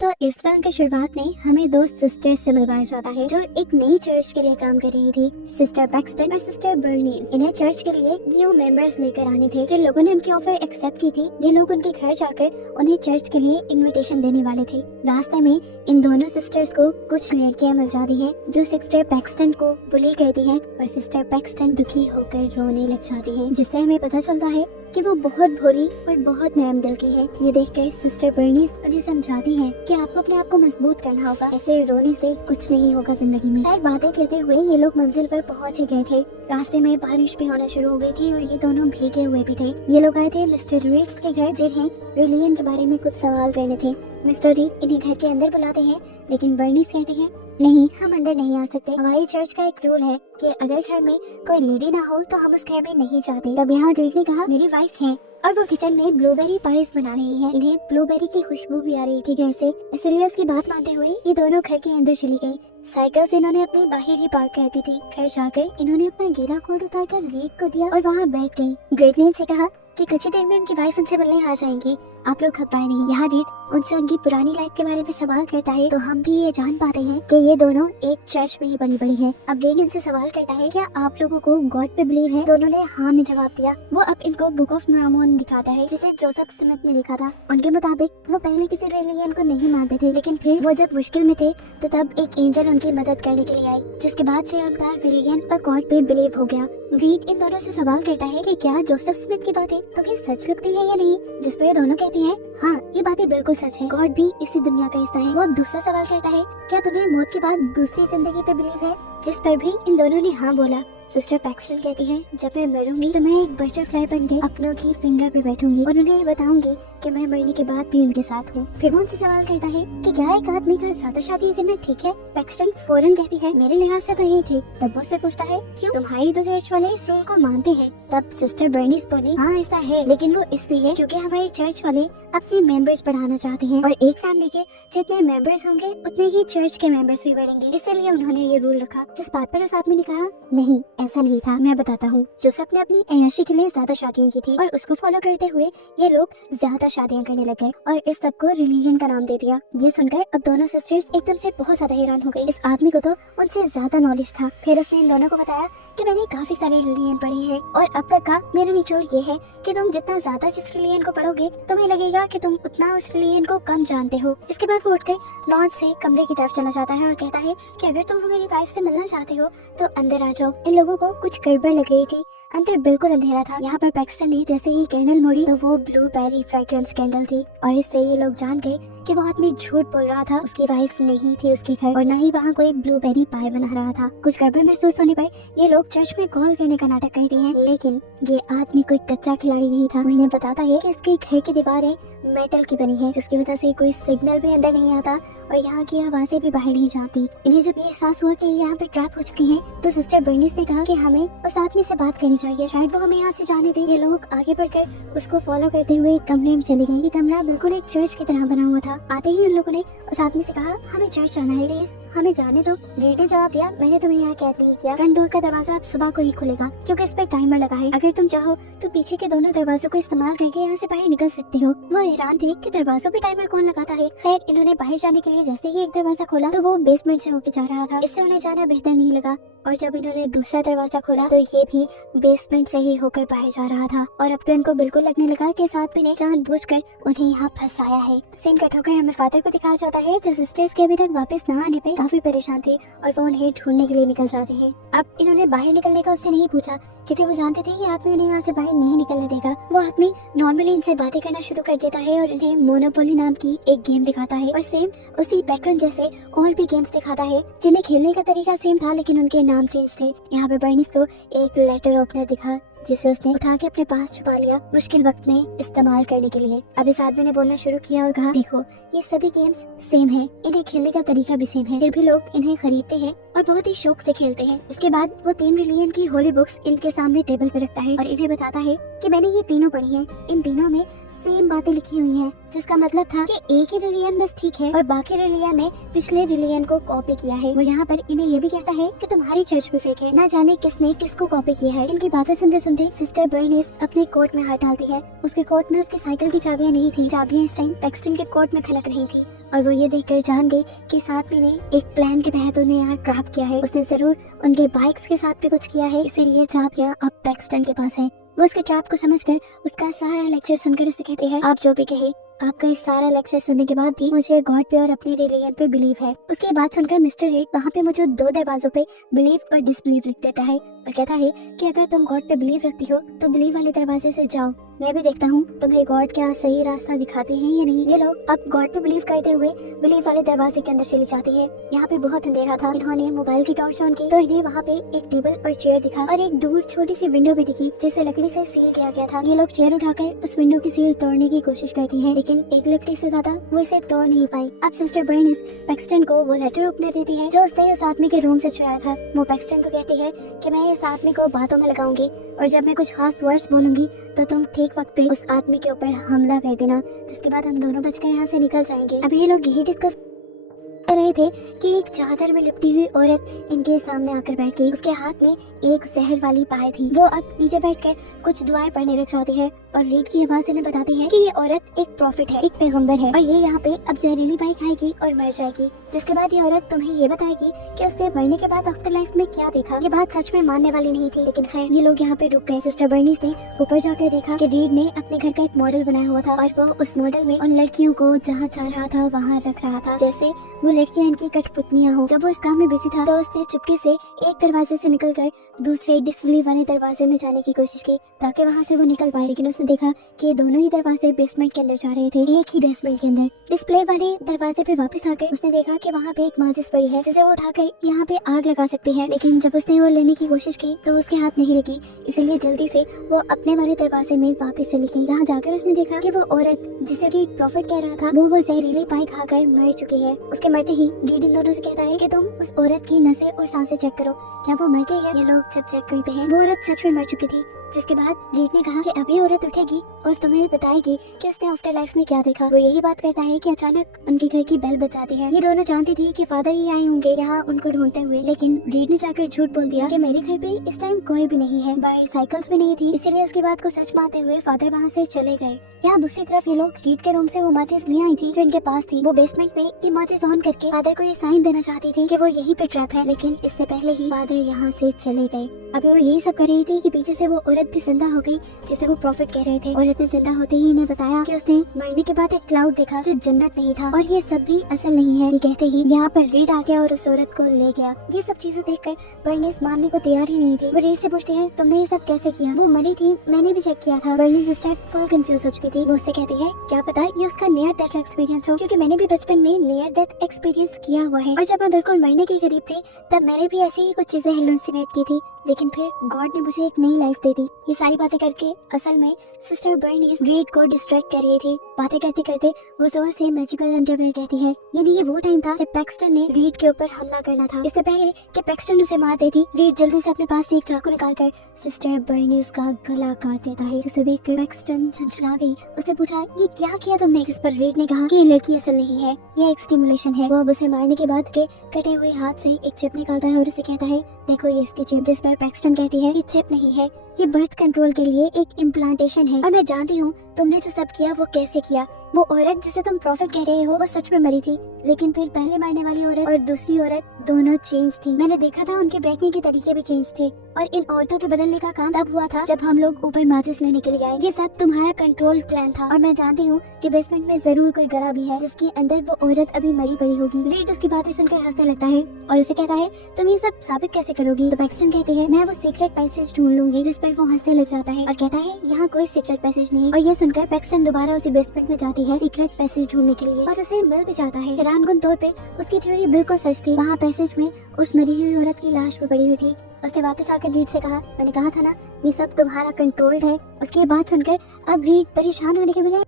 तो इस फिल्म की शुरुआत में हमें दो सिस्टर्स से मिलवाया जाता है जो एक नई चर्च के लिए काम कर रही थी। सिस्टर पैक्सटन और सिस्टर बर्नीज। इन्हें चर्च के लिए न्यू मेंबर्स लेकर आने थे। जिन लोगों ने उनकी ऑफर एक्सेप्ट की थी, ये लोग उनके घर जाकर उन्हें चर्च के लिए इनविटेशन देने वाले थे। रास्ते में इन दोनों सिस्टर्स को कुछ लड़कियां मिल जाती हैं जो सिस्टर पैक्सटन को बुली करती हैं और सिस्टर पैक्सटन दुखी होकर रोने लग जाती है, जिससे हमें पता चलता है कि वो बहुत भोली और बहुत नरम दिल की है। ये देखकर सिस्टर बर्नीज उन्हें समझाती है कि आपको अपने आप को मजबूत करना होगा, ऐसे रोने से कुछ नहीं होगा जिंदगी में। फिर बातें करते हुए ये लोग मंजिल पर पहुंच ही गए थे। रास्ते में बारिश भी होना शुरू हो गई थी और ये दोनों भीगे हुए भी थे। ये लोग आए थे मिस्टर रीड्स के घर, जिन्हें रिलीजन के बारे में कुछ सवाल करने थे। मिस्टर रीड इन्हें घर के अंदर बुलाते हैं, लेकिन बर्नीज कहते हैं नहीं, हम अंदर नहीं आ सकते। हमारी चर्च का एक रूल है कि अगर घर में कोई लेडी ना हो तो हम उस घर में नहीं जाते। तब यहाँ रीड ने कहा मेरी वाइफ है और वो किचन में ब्लूबेरी पाइस बना रही है। इन्हें ब्लूबेरी की खुशबू भी आ रही थी घर से, इसलिए उसकी बात मानते हुए ये दोनों घर के अंदर चली गई। साइकिल्स इन्होंने अपनी बाहर ही पार्क कर दी थी। घर जाकर इन्होंने अपना गीला कोट उतारकर रीड को दिया और वहाँ बैठ गई। ग्रेट ने इनसे कहा कि कुछ ही देर में उनकी वाइफ उनसे मिलने आ जाएंगी, आप लोग घबराए नहीं। यहाँ रीड उनसे उनकी पुरानी लाइफ के बारे में सवाल करता है, तो हम भी ये जान पाते हैं कि ये दोनों एक चर्च में ही बनी बड़ी है। अब रीड इनसे सवाल करता है क्या आप लोगों को गॉड पे बिलीव है? दोनों ने हाँ में जवाब दिया। वो अब इनको बुक ऑफ मॉर्मन दिखाता है, जिसे जोसेफ स्मिथ ने लिखा था। उनके मुताबिक वो पहले किसी रिलीजन को नहीं मानते थे, लेकिन फिर वो जब मुश्किल में थे तो तब एक एंजल उनकी मदद करने के लिए आई, जिसके बाद से उनका रिलीजन और गॉड पे बिलीव हो गया। रीड इन दोनों से सवाल करता है कि क्या जोसेफ स्मिथ की बातें तुम्हें सच लगती है या नहीं, जिस पर ये दोनों कहती हैं हाँ, ये बातें बिल्कुल सच है, गॉड भी इसी दुनिया का हिस्सा है। वो दूसरा सवाल करता है क्या तुम्हें मौत के बाद दूसरी जिंदगी पे बिलीव है, जिस पर भी इन दोनों ने हाँ बोला। सिस्टर पैक्सटन कहती है जब मैं मरूंगी तो मैं एक बटरफ्लाई बनके अपनों की फिंगर पे बैठूंगी और उन्हें बताऊंगी कि मैं मरने के बाद भी उनके साथ हूँ। फिर वो उनसे सवाल करता है कि क्या एक आदमी का सादा शादी करना ठीक है? पैक्सटन फौरन कहती है मेरे लिहाज से तो यही ठीक। तब वो उससे पूछता है क्यों, तुम्हारी तो चर्च वाले इस रूल को मानते हैं। तब सिस्टर बर्नीस बोली हाँ ऐसा है, लेकिन वो इसलिए क्योंकि हमारी चर्च वाले अपने मेंबर्स बढ़ाना चाहते हैं और एक फैमिली के जितने मेंबर्स होंगे उतने ही चर्च के मेंबर्स भी बढ़ेंगे, इसलिए उन्होंने ये रूल रखा। जिस बात पर उस आदमी ने कहा नहीं ऐसा नहीं था, मैं बताता हूँ। जोसेफ ने अपनी अय्याशी के लिए ज्यादा शादियां की थी और उसको फॉलो करते हुए ये लोग ज्यादा शादियां करने लग गए और इस सब को रिलीजन का नाम दे दिया। ये सुनकर अब दोनों सिस्टर्स एकदम से बहुत ज्यादा हैरान हो गई। इस आदमी को तो उनसे ज्यादा नॉलेज था। फिर उसने इन दोनों को बताया कि मैंने काफी सारे रिलीजन पढ़े हैं और अब तक का मेरा निचोड़ ये है कि तुम जितना ज्यादा जिस रिलीजन को पढ़ोगे तुम्हें लगेगा कि तुम उतना उस रिलीजन को कम जानते हो। इसके बाद वो उठकर लॉन से कमरे की तरफ चला जाता है और कहता है कि अगर तुम मेरी वाइफ से मिलना चाहते हो तो अंदर आ जाओ। इन लोगों को कुछ गड़बड़ लग रही थी, अंदर बिल्कुल अंधेरा था। यहाँ पर पैक्सटन ने जैसे ही कैंडल मोड़ी तो वो ब्लूबेरी फ्रेग्रेंस कैंडल थी और इससे ये लोग जान गए कि वो आदमी झूठ बोल रहा था। उसकी वाइफ नहीं थी उसके घर और न ही वहाँ कोई ब्लूबेरी पाई बना रहा था। कुछ गड़बड़ महसूस होने पर ये लोग चर्च में कॉल करने का नाटक करते हैं, लेकिन ये आदमी कोई कच्चा खिलाड़ी नहीं था। वो इन्हें बताता है कि इसके घर की दीवारें मेटल की बनी है, जिसकी वजह से कोई सिग्नल भी अंदर नहीं आता और यहाँ की आवाजें भी बाहर नहीं जाती। इन्हें जब ये एहसास हुआ कि ये यहाँ पे ट्रैप हो चुकी हैं, तो सिस्टर बर्नीस ने कहा कि हमें उस आदमी से बात करनी चाहिए, शायद वो हमें यहाँ से जाने दे। ये लोग आगे बढ़कर उसको फॉलो करते हुए एक कमरे में चले गए। ये कमरा बिल्कुल एक चर्च की तरह बना हुआ था। आते ही उन लोगों ने उस आदमी से कहा हमें चर्च जाना है, प्लीज हमें जाने दो। रीड ने जवाब दिया मैंने तुम्हें यहाँ कैद नहीं किया, फ्रंट डोर का दरवाजा अब सुबह को ही खुलेगा क्योंकि इस पर टाइमर लगा है। अगर तुम चाहो तो पीछे के दोनों दरवाजों को इस्तेमाल करके यहाँ से बाहर निकल सकते हो। वो हैरान थे कि दरवाजों पे टाइमर कौन लगाता है। खैर इन्होंने बाहर जाने के लिए जैसे ही एक दरवाजा खोला तो वो बेसमेंट से होकर जा रहा था। इससे उन्हें जाना बेहतर नहीं लगा और जब इन्होंने दूसरा दरवाजा खोला तो ये भी बेसमेंट से ही होकर बाहर जा रहा था और अब तो इनको बिल्कुल लगने लगा कि इस आदमी ने जानबूझकर उन्हें यहाँ फंसाया है। सीन कट होकर हमें फादर को दिखाया जाता है जो सिस्टर्स के अभी तक वापस न आने पे काफी परेशान थे और वो उन्हें ढूंढने के लिए निकल जाते हैं। अब इन्होंने बाहर निकलने का उससे नहीं पूछा क्योंकि वो जानते थे कि आदमी उन्हें यहाँ से बाहर नहीं निकलने देगा। वो आदमी नॉर्मली इनसे बातें करना शुरू कर देता है और इन्हें मोनोपोली नाम की एक गेम दिखाता है और सेम उसी पैटर्न जैसे और भी गेम्स दिखाता है जिन्हें खेलने का तरीका सेम था, लेकिन उनके नाम चेंज थे। यहाँ पे बर्नीस को एक लेटर ओपनर दिखा जिसे उसने उठा के अपने पास छुपा लिया मुश्किल वक्त में इस्तेमाल करने के लिए। अब इस आदमी ने बोलना शुरू किया और कहा देखो ये सभी गेम्स सेम है, इन्हें खेलने का तरीका भी सेम है, फिर भी लोग इन्हें खरीदते हैं और बहुत ही शौक से खेलते हैं। इसके बाद वो 3 रिलीजन की होली बुक्स इनके सामने टेबल पर रखता है और इन्हें बताता है कि मैंने ये तीनों पढ़ी हैं, इन तीनों में सेम बातें लिखी हुई हैं, जिसका मतलब था कि एक ही रिलीजन बस ठीक है और बाकी रिलीजन ने पिछले रिलीजन को कॉपी किया है। वो यहाँ पर इन्हें ये भी कहता है कि तुम्हारी चर्च भी फेक है, ना जाने किसने किसको कॉपी किया है। इनकी बातें सुनते सुनते सिस्टर बर्नीस अपने कोट में हाथ डालती है। उसके कोट में उसकी साइकिल की चाबियां नहीं थी। चाबियां इस टाइम पैक्सटन के कोट में खनक रही थी और वो ये देखकर जान गई कि साथ में ने एक प्लान के तहत उन्हें यहाँ ट्रैप किया है। उसने जरूर उनके बाइक्स के साथ भी कुछ किया है, इसीलिए चाबियां अब पैक्सटन के पास है। वो उसके ट्रैप को समझकर उसका सारा लेक्चर सुनकर उसे कहती है, आप जो भी कहे, आपका इस सारा लेक्चर सुनने के बाद भी मुझे गॉड पे और अपने रिलीजन पे बिलीव है। उसके बाद सुनकर मिस्टर रीड वहाँ पे मौजूद 2 दरवाजों पे बिलीव और डिसबिलीव लिख देता है और कहता है कि अगर तुम गॉड पे बिलीव रखती हो तो बिलीव वाले दरवाजे से जाओ, मैं भी देखता हूँ तुम्हें गॉड क्या सही रास्ता दिखाते हैं या नहीं। ये लोग अब गॉड पे बिलीव करते हुए बिलीव वाले दरवाजे के अंदर चली जाती है। यहाँ पे बहुत अंधेरा था। इन्होंने मोबाइल की टॉर्च ऑन की तो इन्हें वहाँ पे एक टेबल और चेयर दिखा और एक दूर छोटी सी विंडो भी दिखी जिसे लकड़ी से सील किया गया था। ये लोग चेयर उठाकर उस विंडो की सील तोड़ने की कोशिश करती है, लेकिन एक लकड़ी से ज्यादा वो इसे तोड़ नहीं पाई। अब सिस्टर बर्नीस पैक्सटन को वो लेटर ओपनर देती है जो उसने उस आदमी के रूम से चुराया था। वो पैक्सटन को कहती है कि मैं इस आदमी को बातों में लगाऊंगी और जब मैं कुछ खास वर्ड्स बोलूंगी तो तुम ठीक वक्त पे उस आदमी के ऊपर हमला कर देना, जिसके बाद हम दोनों बचकर यहाँ से निकल जाएंगे। अब ये लोग यही डिस्कस कर रहे थे कि एक चादर में लिपटी हुई औरत इनके सामने आकर बैठ गई। उसके हाथ में एक जहर वाली पाई थी। वो अब नीचे बैठकर कुछ दुआएं पढ़ने लग जाती है और रीड की आवाज इन्हें बताती है कि ये औरत एक प्रॉफिट है, एक पैगंबर है और ये यहाँ पे अब जहरीली पाई खाएगी और मर जाएगी, जिसके बाद ये औरत तुम्हें ये बताएगी कि उसने मरने के बाद आफ्टर लाइफ में क्या देखा। ये बात सच में मानने वाली नहीं थी, लेकिन है ये लोग यहाँ पे रुक गए। सिस्टर बर्नीस ने ऊपर जाकर देखा कि रीड ने अपने घर का एक मॉडल बनाया हुआ था और वो उस मॉडल में उन लड़कियों को जहाँ चाह रहा था वहाँ रख रहा था, जैसे वो लड़कियां इनकी कठपुतलियां हो। जब वो इस काम में बिजी था तो उसने चुपके से एक दरवाजे से निकलकर दूसरे डिसबिलीव वाले दरवाजे में जाने की कोशिश की ताकि वहाँ से वो निकल पाए, लेकिन उसने देखा कि ये दोनों ही दरवाजे बेसमेंट के अंदर जा रहे थे, एक ही बेसमेंट के अंदर। डिस्प्ले वाले दरवाजे पे वापस आकर उसने देखा कि वहाँ पे एक माचिस पड़ी है जिसे वो उठाकर यहाँ पे आग लगा सकती है, लेकिन जब उसने वो लेने की कोशिश की तो उसके हाथ नहीं लगी, इसीलिए जल्दी से वो अपने वाले दरवाजे में वापस चली गई, जहाँ जाकर उसने देखा कि वो औरत जिसे रीड प्रॉफिट कह रहा था वो जहरीली पाई खाकर मर चुकी है। उसके मरते ही रीड इन दोनों से कहता है कि तुम उस औरत की नसें और सांसें चेक करो, क्या वो मर गई है। ये लोग जब चेक करते हैं वो औरत सच में मर चुकी थी, जिसके बाद रीड ने कहा कि अभी औरत उठेगी और तुम्हें बताएगी कि उसने आफ्टर लाइफ में क्या देखा। वो यही बात करता है कि अचानक उनके घर की बेल बज जाती है। ये दोनों जानती थी कि फादर ही आए होंगे यहाँ उनको ढूंढते हुए, लेकिन रीड ने जाकर झूठ बोल दिया कि मेरे घर पे इस टाइम कोई भी नहीं है, बाहर साइकिल्स भी नहीं थी, इसीलिए उसकी बात को सच मानते हुए फादर वहाँ से चले गए। यहाँ दूसरी तरफ ये लोग रीड के रूम से वो माचिस ले आई थी जो इनके पास थी। वो बेसमेंट में ये माचिस ऑन करके फादर को ये साइन देना चाहती थी कि वो यहीं पे ट्रैप है, लेकिन इससे पहले ही फादर यहाँ से चले गए। अभी वो यही सब कर रही थी कि पीछे से वो औरत भी जिंदा हो गई जिसे वो प्रॉफिट कह रहे थे। औरत ने जिंदा होते ही इन्हें बताया कि उसने मरने के बाद एक क्लाउड देखा जो जन्नत नहीं था और ये सब भी असल नहीं है। ये कहते ही यहाँ पर रीड आ गया और उस औरत को ले गया। ये सब चीजें देखकर बर्नीस मानने को तैयार ही नहीं थी। वो रीड से पूछती है तुमने ये सब कैसे किया। वो मरी थी, मैंने भी चेक किया था। बर्नीस इस टाइम फुल कंफ्यूज हो चुकी थी। वो उससे कहती है क्या पता ये उसका नियर डेथ एक्सपीरियंस हो, क्योंकि मैंने भी बचपन में नियर डेथ एक्सपीरियंस किया हुआ है और जब मैं बिल्कुल मरने के करीब थी तब मैंने भी ऐसी ही कुछ चीजें हेलुसिनेट की थी, लेकिन फिर गॉड ने मुझे एक नई लाइफ दे दी। ये सारी बातें करके असल में सिस्टर बर्नीस रीड को डिस्ट्रैक्ट कर रही थी। बातें करते करते वो जोर से मैजिकल अंडरवेयर कहती है, यानी ये वो टाइम था जब पैक्सटन ने रीड के ऊपर हमला करना था। इससे पहले कि पैक्सटन उसे मार देती, रीड जल्दी से अपने पास से एक चाकू निकालकर सिस्टर बर्नीस का गला काट देता है, जिसे देखकर पैक्सटन झंझला गई। उसने पूछा ये क्या किया तुमने, जिस पर रीड ने कहा कि ये लड़की असल नहीं है, ये एक स्टिमुलेशन है। वो अब उसे मारने के बाद के कटे हुए हाथ से एक चिप निकालता है और उसे कहता है देखो ये इसकी चिप, जिस पर पैक्सटन कहती है ये चिप नहीं है, ये बर्थ कंट्रोल के लिए एक इम्प्लांटेशन है और मैं जानती हूँ तुमने जो सब किया वो कैसे किया। वो औरत जिसे तुम प्रॉफिट कह रहे हो वो सच में मरी थी, लेकिन फिर पहले मरने वाली औरत और दूसरी औरत दोनों चेंज थी। मैंने देखा था उनके बैठने के तरीके भी चेंज थे और इन औरतों के बदलने का काम तब हुआ था जब हम लोग ऊपर माचिस लेने के लिए आए। ये सब तुम्हारा कंट्रोल प्लान था और मैं जानती हूँ कि बेसमेंट में जरूर कोई गड़ा भी है जिसके अंदर वो औरत अभी मरी पड़ी होगी। रीड उसकी बातें सुनकर हंसने लगता है और उसे कहता है तुम ये सब साबित कैसे करोगी। तो पैक्सटन कहती है मैं वो सीक्रेट पैसेज ढूंढ लूंगी, जिस पर वो हंसने लग जाता है और कहता है यहाँ कोई सीक्रेट पैसेज नहीं। और ये सुनकर पैक्सटन दोबारा उसी बेसमेंट में जाती है सीक्रेट पैसेज ढूंढने के लिए और उसे मिल भी जाता है। हैरानकुन तौर पे उसकी थ्योरी बिल्कुल सच थी। वहाँ पैसेज में उस मरी हुई औरत की लाश भी पड़ी हुई थी। उसने वापस आकर रीड से कहा मैंने कहा था ना ये सब तुम्हारा कंट्रोल्ड है। उसकी बात सुनकर अब रीड परेशान होने के बजाय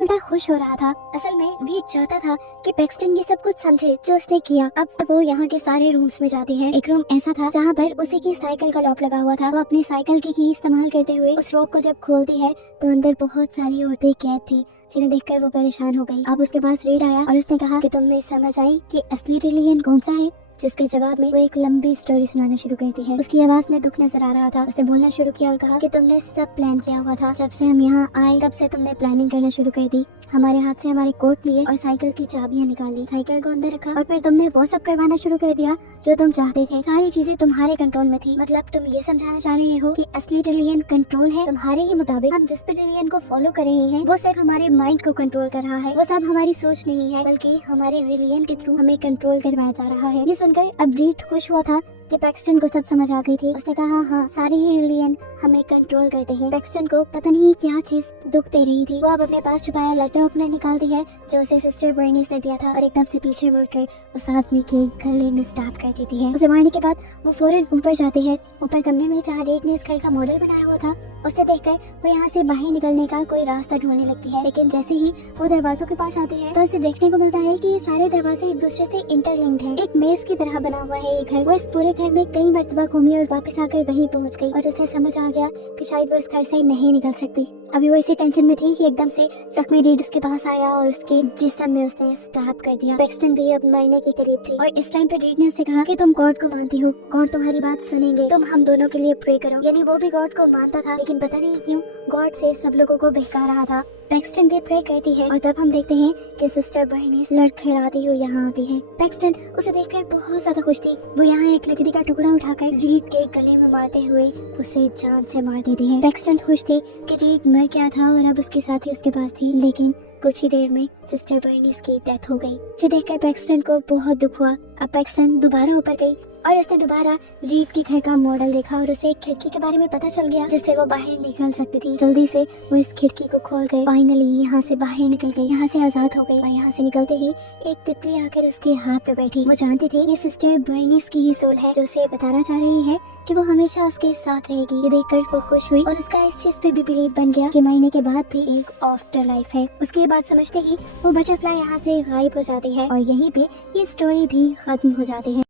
उल्टा खुश हो रहा था। असल में रीड चाहता था कि पैक्सटन ये सब कुछ समझे जो उसने किया। अब वो यहाँ के सारे रूम्स में जाती है। एक रूम ऐसा था जहाँ पर उसी की साइकिल का लॉक लगा हुआ था। वो अपनी साइकिल की इस्तेमाल करते हुए उस लॉक को जब खोलती है तो अंदर बहुत सारी औरतें कैद थी, जिन्हें देखकर वो परेशान हो गई। अब उसके पास रीड आया और उसने कहा कि तुमने समझ आई कि असली रिलीजन कौन सा है। जिसके जवाब में वो एक लंबी स्टोरी सुनाना शुरू करती है। उसकी आवाज में दुख नजर आ रहा था। उसने बोलना शुरू किया और कहा कि तुमने सब प्लान किया हुआ था। जब से हम यहाँ आए तब से तुमने प्लानिंग करना शुरू कर दी। हमारे हाथ से हमारे कोट लिए और साइकिल की चाबियां निकाली, साइकिल को अंदर रखा और फिर तुमने वो सब करवाना शुरू कर दिया जो तुम चाहते थे। सारी चीजें तुम्हारे कंट्रोल में थी। मतलब तुम ये समझाना चाह रहे हो कि असली रिलीजन कंट्रोल है तुम्हारे ही मुताबिक। हम जिस भी रिलीजन को फॉलो कर रहे हैं वो सिर्फ हमारे माइंड को कंट्रोल कर रहा है। वो सब हमारी सोच नहीं है, बल्कि हमारे रिलीजन के थ्रू हमें कंट्रोल करवाया जा रहा है। ये सुनकर अब रीड खुश हुआ था कि पैक्सटन को सब समझ आ गई थी। उसने कहा हाँ, सारे ही रिलीजन हमें कंट्रोल करते हैं। पैक्सटन को पता नहीं क्या चीज दुख दे रही थी। वो अब अपने पास छुपाया लेटर ओपनर निकालती है जो उसे सिस्टर बर्नीस ने दिया था और एकदम से पीछे मुड़कर उस आदमी के गले में स्टैप कर देती है। उसे मारने के बाद वो फौरन ऊपर जाती है, ऊपर कमरे में जहाँ रेड ने इस घर का मॉडल बनाया हुआ था। उसे देखकर वो यहाँ से बाहर निकलने का कोई रास्ता ढूंढने लगती है, लेकिन जैसे ही वो दरवाजों के पास आती है तो उसे देखने को मिलता है कि ये सारे दरवाजे एक दूसरे से इंटरलिंक्ड हैं। एक मेज की तरह बना हुआ है ये घर। वो इस पूरे घर में कई मर्तबा घूमी और वापस आकर वहीं पहुंच गई और उसे समझ आ गया कि शायद वो इस घर से नहीं निकल सकती। अभी वो इसी टेंशन में थी कि एकदम से जख्मी रीड उसके पास आया और उसके जिस्म में उसने स्टैप कर दिया। पैक्सटन भी अब मरने के करीब थी और इस टाइम पे रीड ने उससे कहा कि तुम गॉड को मानती हो, गॉड तुम्हारी बात सुनेंगे, तुम हम दोनों के लिए प्रे करो। यानी वो भी गॉड को मानता था, लेकिन पता नहीं क्यों गॉड से सब लोगों को बहका रहा था। पैक्सटन भी प्रे करती है और तब हम देखते हैं कि सिस्टर बर्नीस लड़खड़ाती हुई यहाँ आती है। पैक्सटन उसे देखकर बहुत ज्यादा खुश थी। वो यहाँ एक लकड़ी का टुकड़ा उठाकर रीड के गले में मारते हुए उसे जान से मार देती है। पैक्सटन खुश थी कि रीड मर गया था और अब उसकी साथी उसके पास थी, लेकिन कुछ ही देर में सिस्टर बर्नीस की डेथ हो गई, जो देखकर पैक्सटन को बहुत दुख हुआ। अब पैक्सटन दोबारा ऊपर गई और उसने दोबारा रीड के घर का मॉडल देखा और उसे एक खिड़की के बारे में पता चल गया जिससे वो बाहर निकल सकती थी। जल्दी से वो इस खिड़की को खोल गई, फाइनली यहाँ से बाहर निकल गई, यहाँ से आजाद हो गई। और यहाँ से निकलते ही एक तितली आकर उसके हाथ पे बैठी। वो जानती थी ये सिस्टर बर्नीस की ही सोल है जो उसे बताना चाह रही है कि वो हमेशा उसके साथ रहेगी। ये देखकर वो खुश हुई और उसका इस चीज पे भी बिलीव बन गया कि मरने के बाद भी एक आफ्टर लाइफ है। उसके बाद समझते ही वो बटरफ्लाई यहाँ से गायब हो जाती है और यहीं पे ये स्टोरी भी खत्म हो जाती है।